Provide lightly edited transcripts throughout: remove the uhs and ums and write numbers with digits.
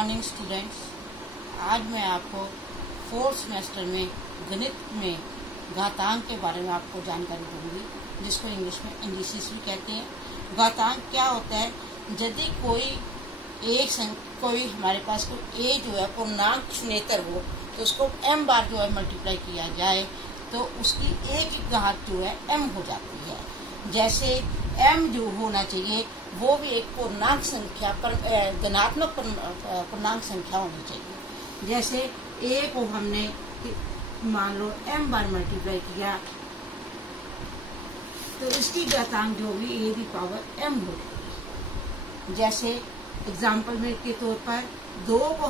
Morning students. आज मैं आपको फोर्थ सेमेस्टर में गणित में घातांक के बारे में आपको जानकारी दूंगी, जिसको इंग्लिश में इंडिसेस भी कहते हैं। घातांक क्या होता है? यदि कोई हमारे पास कोई ए जो है पूर्णांक शून्येतर हो तो उसको m बार जो है मल्टीप्लाई किया जाए तो उसकी ए की घात जो है m हो जाती है। जैसे m जो होना चाहिए वो भी एक पूर्णांक संख्या पर धनात्मक पूर्णांक संख्या होनी चाहिए। जैसे a को हमने मान लो m बार मल्टीप्लाई किया तो इसकी घातांक जो भी a की पावर m हो जाएगी। जैसे एग्जाम्पल में के तौर पर 2 को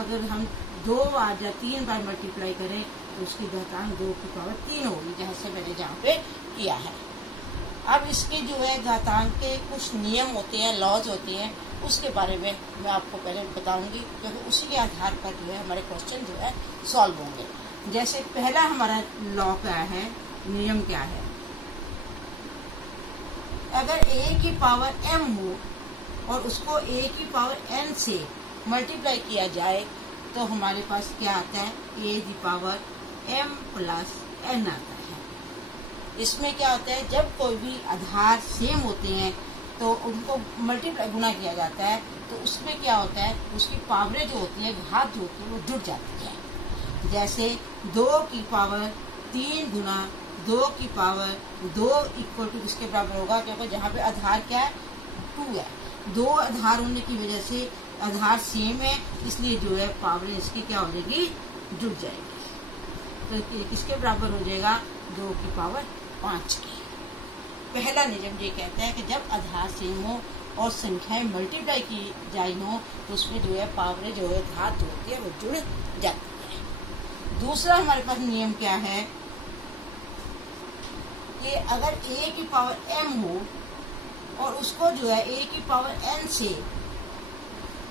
अगर हम 2 बार या 3 बार मल्टीप्लाई करें तो उसकी घातांक 2 की पावर 3 होगी, जैसे मैंने जहाँ पे किया है। अब इसके जो है घातांक के कुछ नियम होते हैं, लॉज होते हैं, उसके बारे में मैं आपको पहले बताऊंगी, क्योंकि उसी के आधार पर जो है हमारे क्वेश्चन जो है सॉल्व होंगे। जैसे पहला हमारा लॉ क्या है, नियम क्या है? अगर a की पावर m हो और उसको a की पावर n से मल्टीप्लाई किया जाए तो हमारे पास क्या आता है? a की पावर m प्लस n आता है। इसमें क्या होता है, जब कोई भी आधार सेम होते हैं तो उनको मल्टीप्लाई गुना किया जाता है तो उसमें क्या होता है, उसकी पावरें जो होती है, घात जो होती है वो जुड़ जाती है। जैसे 2 की पावर 3 गुना 2 की पावर 2 इक्वल टू किसके बराबर होगा? क्योंकि जहाँ पे आधार क्या है, 2 है। 2 आधार होने की वजह से आधार सेम है, इसलिए जो है पावरें इसकी क्या हो जाएगी, जुड़ जाएगी। तो किसके बराबर हो जाएगा? 2 की पावर 5 की। पहला नियम ये कहता है कि जब आधार सेम हो और संख्याएं मल्टीप्लाई की जाए हो तो उसमें जो है पावरें जो है घात जो होती है वो जुड़ जाती है। दूसरा हमारे पास नियम क्या है कि अगर a की पावर m हो और उसको जो है a की पावर n से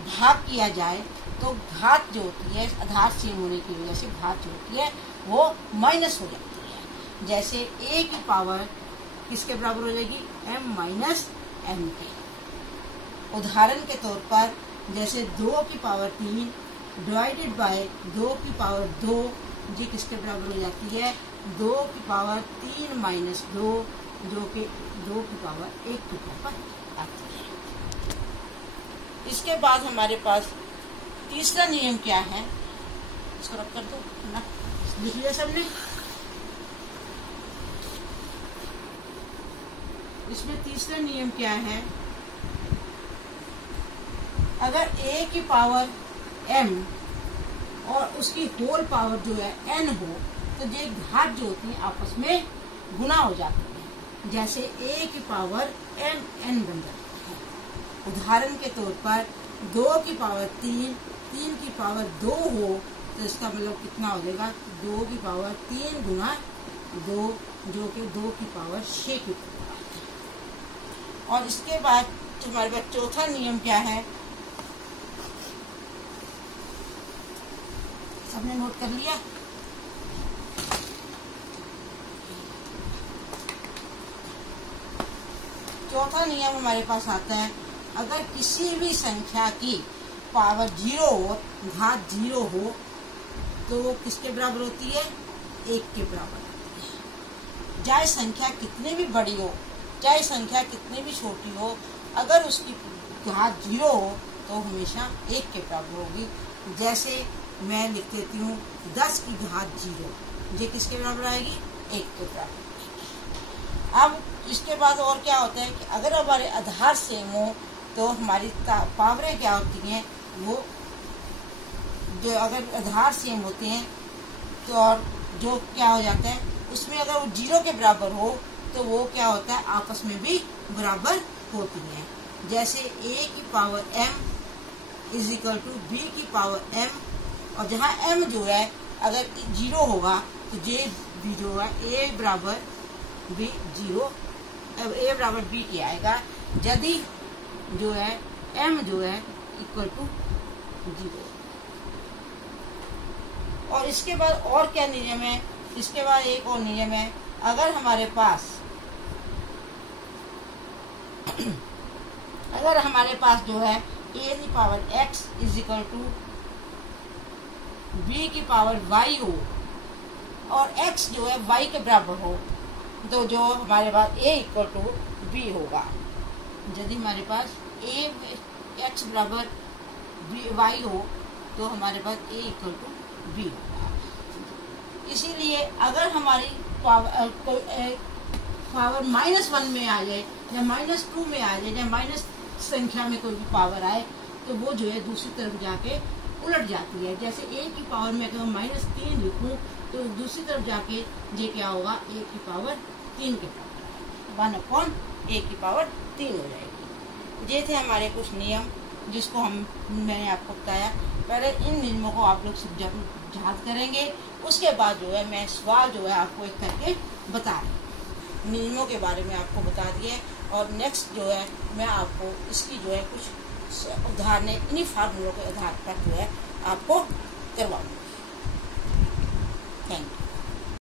भाग किया जाए तो घात जो होती है आधार सेम होने की वजह से घात जो होती है वो माइनस हो जाती है। जैसे a की पावर किसके बराबर हो जाएगी? m माइनस n के। उदाहरण के तौर पर जैसे 2 की पावर 3 डिवाइडेड बाय 2 की पावर 2 जी किसके बराबर हो जाती है? 2 की पावर 3 माइनस 2 जो कि 2 की पावर 1 के बराबर आती है। इसके बाद हमारे पास तीसरा नियम क्या है, इसको रख कर दो ना, लिख लिया सबने। इसमें तीसरा नियम क्या है? अगर a की पावर m और उसकी होल पावर जो है n हो तो ये घात जो होती है आपस में गुना हो जाती है। जैसे a की पावर m n बन जाती है। उदाहरण के तौर पर 2 की पावर 3 3 की पावर 2 हो तो इसका मतलब कितना हो जाएगा? 2 की पावर 3 गुना 2 जो कि 2 की पावर 6 की पावर। और इसके बाद हमारे पास चौथा नियम क्या है, सबने नोट कर लिया? चौथा नियम हमारे पास आता है, अगर किसी भी संख्या की पावर 0 हो, घात 0 हो तो वो किसके बराबर होती है? 1 के बराबर होती है। चाहे संख्या कितनी भी बड़ी हो, चाहे संख्या कितनी भी छोटी हो, अगर उसकी घात 0 हो तो हमेशा 1 के बराबर होगी। जैसे मैं लिख देती हूँ 10 की घात 0, ये किसके बराबर आएगी? 1 के बराबर। अब इसके बाद और क्या होता है कि अगर हमारे आधार सेम हो तो हमारी पावरें क्या होती हैं, वो जो अगर आधार सेम होते हैं तो और जो क्या हो जाता है उसमें अगर वो 0 के बराबर हो तो वो क्या होता है, आपस में भी बराबर होती है। जैसे a की पावर m is equal to b की पावर m, और जहाँ m जो है अगर 0 होगा तो j भी जो है a बराबर b 0, a बराबर b की आएगा यदि जो है m जो है इक्वल टू 0। और इसके बाद और क्या नियम है? इसके बाद एक और नियम है, अगर हमारे पास जो है a की पावर x is equal to b की पावर y हो और x जो है y के बराबर हो, तो जो हमारे पास a इक्वल टू b होगा। यदि हमारे पास a x बराबर y हो तो हमारे पास a इक्वल टू b होगा। इसीलिए अगर हमारी पावर -1 में आ जाए या -2 में आ जाए या माइनस संख्या में कोई भी पावर आए तो वो जो है दूसरी तरफ जाके उलट जाती है। जैसे a की पावर में अगर -3 लिखूं तो दूसरी तरफ जाके ये क्या होगा, a की पावर 3 के बराबर 1/a की पावर 3 हो जाएगी। ये थे हमारे कुछ नियम जिसको मैंने आपको बताया। पहले इन नियमों को आप लोग याद करेंगे, उसके बाद जो है मैं सवाल जो है आपको एक करके बता रही, नियमों के बारे में आपको बता दिए और नेक्स्ट जो है मैं आपको इसकी जो है कुछ उदाहरणें इन्हीं फार्मूलों के आधार पर जो है आपको करवाऊंगी। Thank you.